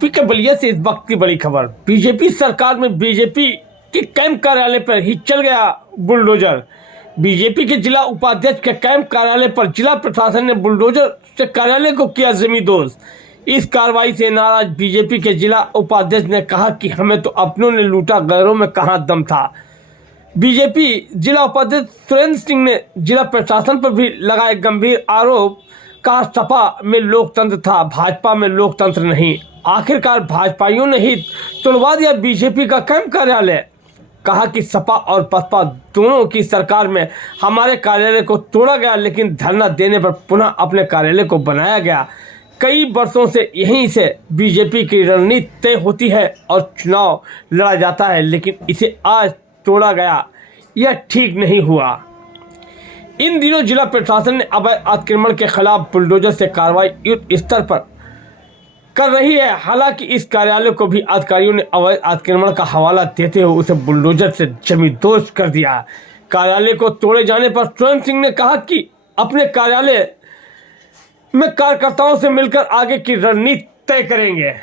के बलिया से इस वक्त की बड़ी खबर। बीजेपी सरकार में बीजेपी के कैंप कार्यालय पर ही चल गया बुलडोजर। बीजेपी के जिला उपाध्यक्ष के कैंप कार्यालय पर जिला प्रशासन ने बुलडोजर से कार्यालय को किया जमींदोज। इस कार्रवाई से नाराज बीजेपी के जिला उपाध्यक्ष ने कहा कि हमें तो अपनों ने लूटा, गैरों में कहां दम था। बीजेपी जिला उपाध्यक्ष सुरेंद्र सिंह ने जिला प्रशासन पर भी लगाए गंभीर आरोप। कहा सपा में लोकतंत्र था, भाजपा में लोकतंत्र नहीं। आखिरकार भाजपाइयों ने ही तोड़वा दिया बीजेपी का कैंप कार्यालय। कहा कि सपा और बसपा दोनों की सरकार में हमारे कार्यालय को तोड़ा गया, लेकिन धरना देने पर पुनः अपने कार्यालय को बनाया गया। कई वर्षों से यहीं से बीजेपी की रणनीति तय होती है और चुनाव लड़ा जाता है, लेकिन इसे आज तोड़ा गया, यह ठीक नहीं हुआ। इन दिनों जिला प्रशासन ने अवैध अतिक्रमण के खिलाफ बुलडोजर से कार्रवाई युद्ध स्तर पर कर रही है। हालांकि इस कार्यालय को भी अधिकारियों ने अवैध अतिक्रमण का हवाला देते हुए उसे बुलडोजर से जमींदोज कर दिया। कार्यालय को तोड़े जाने पर सुरेंद्र सिंह ने कहा कि अपने कार्यालय में कार्यकर्ताओं से मिलकर आगे की रणनीति तय करेंगे।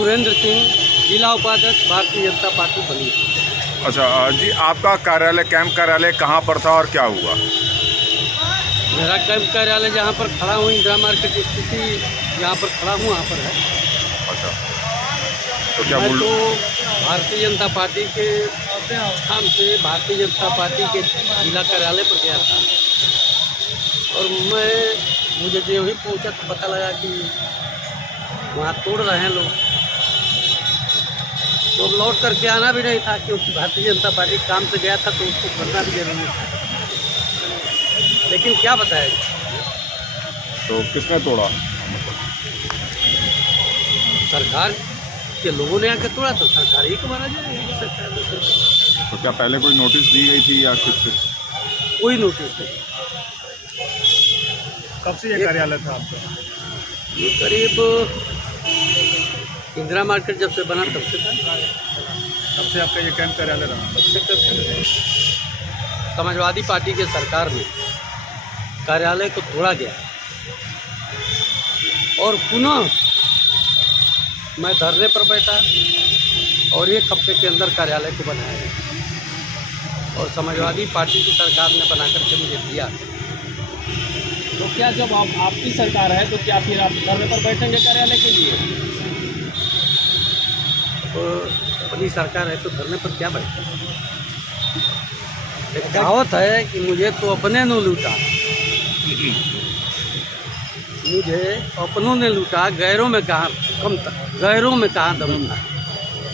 सुरेंद्र सिंह, जिला उपाध्यक्ष भारतीय जनता पार्टी बलिया। अच्छा जी, आपका कार्यालय कैंप कार्यालय कहाँ पर था और क्या हुआ? मेरा कैंप कार्यालय जहाँ पर खड़ा हूँ, इंदिरा मार्केट स्थिति जहाँ पर खड़ा हूँ वहाँ पर है। अच्छा, तो क्या मैं तो भारतीय जनता पार्टी के स्थान से भारतीय जनता पार्टी के जिला कार्यालय पर गया था और मुझे जो ही पहुँचा तो पता लगा कि वहाँ तोड़ रहे हैं लोग, तो लौट करके आना भी नहीं था क्योंकि भारतीय जनता पार्टी काम से गया था तो उसको करना भी जरूरी था, लेकिन क्या बताएगा। तो किसने तोड़ा? सरकार के लोगों ने आके तोड़ा तो सरकार ही को माना जाएगा। तो क्या पहले कोई नोटिस दी गई थी या कुछ? कोई नोटिस नहीं। कब से ये कार्यालय था आपका? ये करीब इंदिरा मार्केट जब से बना तब से था। कब से आपका ये कैंप कार्यालय रहा? तब से समाजवादी पार्टी के सरकार में कार्यालय को तोड़ा गया और पुनः मैं धरने पर बैठा और 1 हफ्ते के अंदर कार्यालय को बनाया गया और समाजवादी पार्टी की सरकार ने बना करके मुझे दिया। तो क्या जब आपकी सरकार है तो क्या फिर आप धरने पर बैठेंगे कार्यालय के लिए? तो अपनी सरकार है तो धरने पर क्या बैठे? एक कहावत है कि मुझे तो अपने ने लूटा, मुझे अपनों ने लूटा, गैरों में कहाँ कम था, गैरों में कहाँ दम था।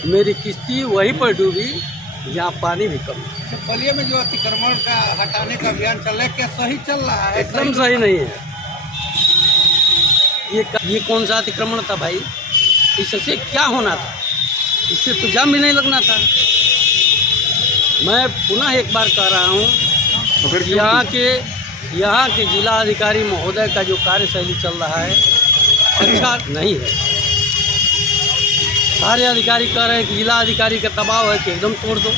मेरी किश्ती वहीं पर डूबी जहाँ पानी भी कम। तो बलिया में जो अतिक्रमण का हटाने का अभियान चल रहा है, क्या सही चल रहा है? एकदम सही नहीं है। ये कौन सा अतिक्रमण था भाई? इससे क्या होना था? इससे तो जाम भी नहीं लगना था। मैं पुनः एक बार कह रहा हूँ, तो फिर यहाँ के जिला अधिकारी महोदय का जो कार्यशैली चल रहा है अच्छा नहीं है। सारे अधिकारी कह रहे हैं कि जिला अधिकारी का दबाव है कि एकदम तोड़ दो।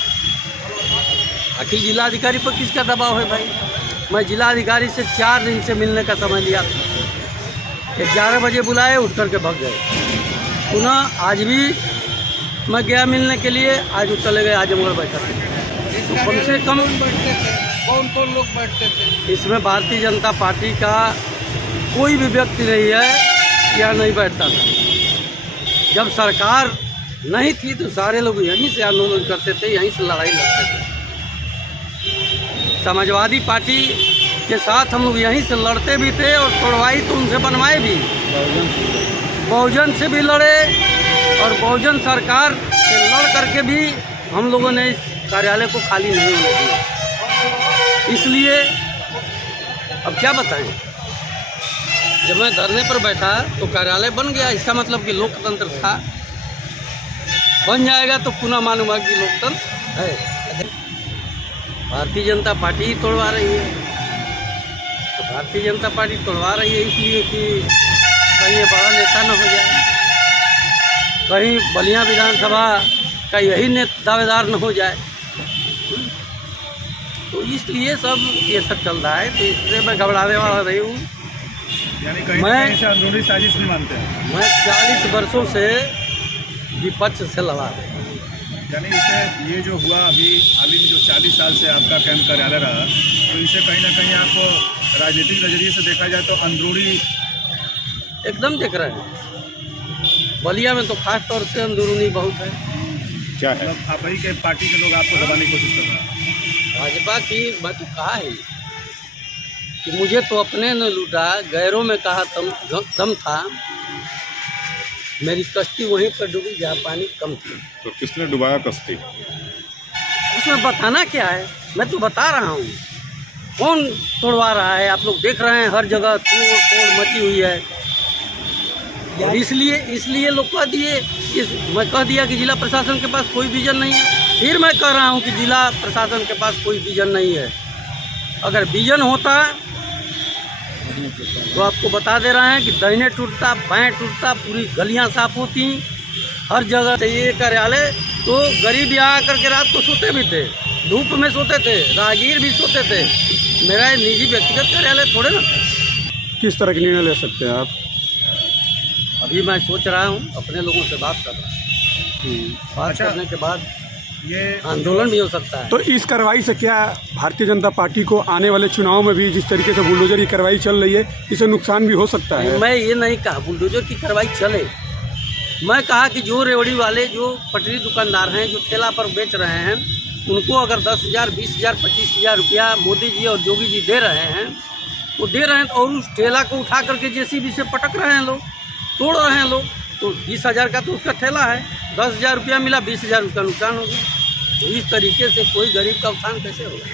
आखिर जिला अधिकारी पर किसका दबाव है भाई? मैं जिला अधिकारी से 4 दिन से मिलने का समय लिया था। 11 बजे बुलाए, उठ करके भाग गए। पुनः आज भी मैं गया मिलने के लिए, आज वो चले गए आजमगढ़ बैठक। तो कम से कम बैठते थे, कौन लोग बैठते थे? इसमें भारतीय जनता पार्टी का कोई भी व्यक्ति नहीं है या नहीं बैठता था। जब सरकार नहीं थी तो सारे लोग यहीं से आंदोलन करते थे, यहीं से लड़ाई लड़ते थे। समाजवादी पार्टी के साथ हम लोग यहीं से लड़ते भी थे और तोड़वाई तो उनसे बनवाए भी। बहुजन से भी लड़े और बहुजन सरकार से लड़ करके भी हम लोगों ने इस कार्यालय को खाली नहीं होने दिया। इसलिए अब क्या बताएं, जब मैं धरने पर बैठा तो कार्यालय बन गया, इसका मतलब कि लोकतंत्र था। बन जाएगा तो पुनः मालूम है कि लोकतंत्र है। भारतीय जनता पार्टी ही तोड़वा रही है। तो भारतीय जनता पार्टी तोड़वा रही है इसलिए कि कहीं ये बड़ा नेता न हो जाए, कहीं बलिया विधानसभा का यही दावेदार न हो जाए। तो इसलिए ये सब चल रहा है। तो इसलिए मैं घबराने वाला नहीं हूँ। यानी कहीं से अंदरूनी साजिश नहीं मानते हैं? मैं 40 वर्षों से विपक्ष से लड़ा है। यानी इसे ये जो हुआ अभी हाल ही में जो 40 साल से आपका कैंप कार्यालय रहा, तो इसे कहीं ना कहीं आप राजनीतिक नज़रिए से देखा जाए तो अंदरूनी एकदम देख रहे हैं। बलिया में तो खास तौर से अंदरूनी बहुत है। क्या है? मतलब आप ही के पार्टी के लोग आपको दबाने की कोशिश कर रहे हैं? भाजपा की मैं तो कहा है कि मुझे तो अपने ने लूटा, गैरों में कहा दम था। मेरी कश्ती वहीं पर डूबी जहाँ पानी कम थी। तो किसने डुबाया कश्ती? उसमें बताना क्या है? मैं तो बता रहा हूँ कौन तोड़वा रहा है। आप लोग देख रहे हैं हर जगह तोड़ मची हुई है। और इसलिए लोग कह दिए, मैं कह दिया कि जिला प्रशासन के पास कोई विजन नहीं है। फिर मैं कह रहा हूँ कि जिला प्रशासन के पास कोई विजन नहीं है। अगर विजन होता तो आपको बता दे रहे हैं कि दाहिने टूटता, बाएं टूटता, पूरी गलियां साफ होती, हर जगह चाहिए कार्यालय। तो गरीब यहाँ आकर के रात को सोते भी थे, धूप में सोते थे, राहगीर भी सोते थे। मेरा निजी व्यक्तिगत कार्यालय थोड़े ना था। किस तरह के निर्णय ले सकते हैं आप? अभी मैं सोच रहा हूँ, अपने लोगों से बात कर रहा हूँ। बात करने के बाद ये आंदोलन भी हो सकता है। तो इस कार्रवाई से क्या भारतीय जनता पार्टी को आने वाले चुनाव में भी जिस तरीके से बुलडोजर की कार्रवाई चल रही है, इससे नुकसान भी हो सकता है? मैं ये नहीं कहा बुलडोजर की कार्रवाई चले। मैं कहा कि जो रेवड़ी वाले, जो पटरी दुकानदार हैं, जो ठेला पर बेच रहे हैं, उनको अगर 10,000, 20,000, 25,000 रुपया मोदी जी और योगी जी दे रहे हैं, वो दे रहे हैं, तो और उस ठेला को उठा करके जेसीबी से पटक रहे हैं लोग, तोड़ रहे हैं लोग। तो 20,000 का तो उसका ठेला है, 10,000 रुपया मिला, 20,000 उसका नुकसान हो गया। तो इस तरीके से कोई गरीब का उत्थान कैसे होगा?